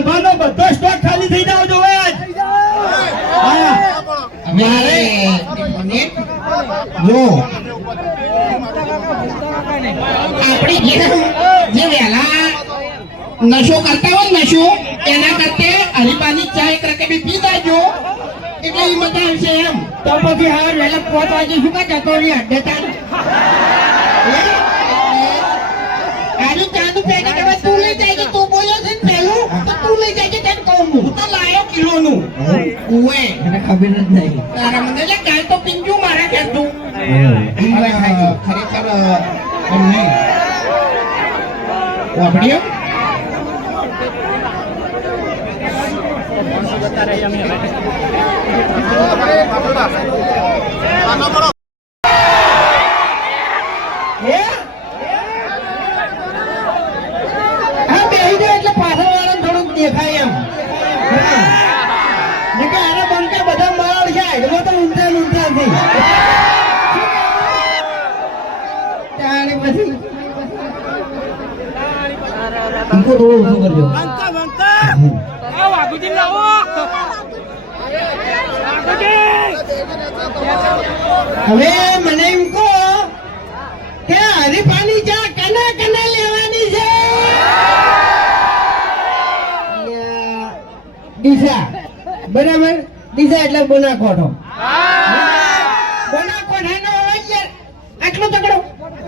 બધો સ્ટોક ખાલી થઈ જાવ જોવે આજ જો. આપણે જે જે વહેલા નશો કરતા હોય નશો એના કરતે હરીપાની ચા એક રકેબી પી દેજો. એટલે એ મજા આવશે એમ. તો પછી હવે વહેલા પોત વાગે શું કા જતો રહી અડ્ડે તાર આની ચાનું પેકેટ હવે તું લઈ જાય છે તું બોલ્યો છે ને પહેલું તો તું લઈ જાય છે તેમ કહું હું હું તો લાયો કિલોનું મને ખબર જ નહીં. તારા મને લે કાલ તો પિંજુ મારે કહેતું તું. ખરેખર એમ નહીં. વાપડ્યો હે? હા બેહી જાય એટલે પાછળ વાળાને થોડુંક દેખાય એમ. તાણે પછી. અંકો થોડો ઓછો કરજો? બંકા બંકા આ વાઘુજી લાવો! હવે મને એમ કહો કે હરીફાની ચા કને કને લેવાની છે. દિશા. બરાબર? દિશા એટલે બોના બનાકોઠાનો અવાજ આટલો તકડો.